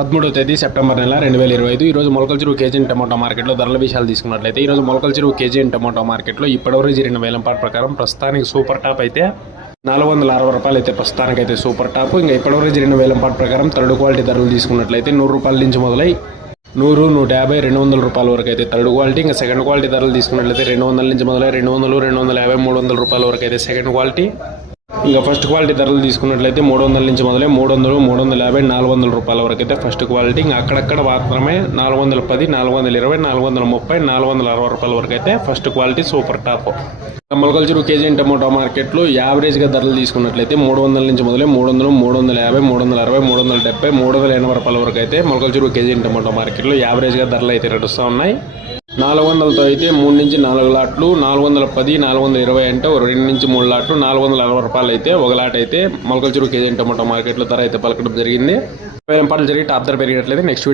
పదమూడవ తేదీ సెప్టెంబర్ నెల రెండు వేల ఇరవై ఐదు. ఈరోజు మొలకల చెరువు కేజీ టమోటా మార్కెట్లో ధరల విషయాలు తీసుకున్నట్లయితే ఈరోజు మొలకల చెరువు కేజీ టమోటా మార్కెట్లో ఇప్పటివరకు జరిగిన వేలంపాట ప్రకారం ప్రస్తుతానికి సూపర్ టాప్ అయితే నాలుగు వందల అరవై రూపాయలు అయితే ప్రస్తుతానికి అయితే సూపర్ టాప్. ఇంకా ఇప్పటివరకు జరిగిన వేలంపాట ప్రకారం థర్డ్ క్వాలిటీ ధరలు తీసుకున్నట్లయితే నూరు రూపాయల నుంచి మొదలై నూరు నూట యాభై రెండు వందల రూపాయల వరకు అయితే థర్డ్ క్వాలిటీ. ఇంకా సెకండ్ క్వాలిటీ ధరలు తీసుకున్నట్లయితే రెండు వందల నుంచి మొదలై రెండు వందలు రెండు వందల యాభై మూడు వందల రూపాయల వరకు అయితే సెకండ్ క్వాలిటీ. ఇంకా ఫస్ట్ క్వాలిటీ ధరలు తీసుకున్నట్లయితే మూడు వందల నుంచి మొదలై మూడు వందలు మూడు వందల యాభై నాలుగు వందల రూపాయల వరకు అయితే ఫస్ట్ క్వాలిటీ ఇంకా అక్కడక్కడ మాత్రమే నాలుగు వందల పది నాలుగు వందల ఇరవై నాలుగు వందల ముప్పై నాలుగు వందల అరవై రూపాయల వరకు అయితే ఫస్ట్ క్వాలిటీ సూపర్ టాప్ మొలకల చెరువు కేజీ టమోటా మార్కెట్లో యావరేజ్గా ధరలు తీసుకున్నట్లయితే మూడు వందల నుంచి మొదలై మూడు వందలు మూడు వందల యాభై మూడు వందల అరవై మూడు వందల డెబ్బై మూడు వందల ఎనభై రూపాయల వరకు అయితే మొలకల చెరువు కేజీ టమోటా మార్కెట్లో యావరేజ్గా ధరలు అయితే నడుస్తూ ఉన్నాయి. నాలుగు వందలతో అయితే మూడు నుంచి నాలుగు లాట్లు నాలుగు వందల పది నాలుగు వందల ఇరవై అంటే ఒక రెండు నుంచి మూడు లాట్లు నాలుగు వందల అరవై రూపాయలు అయితే ఒక లాట్ అయితే మొలకల చెరువు కేజీ టమాటో మార్కెట్లో ధర అయితే పలకడం జరిగింది. వేలం పాటలు జరిగి టాప్ ధర పెరిగినట్లయితే నెక్స్ట్ వీడియో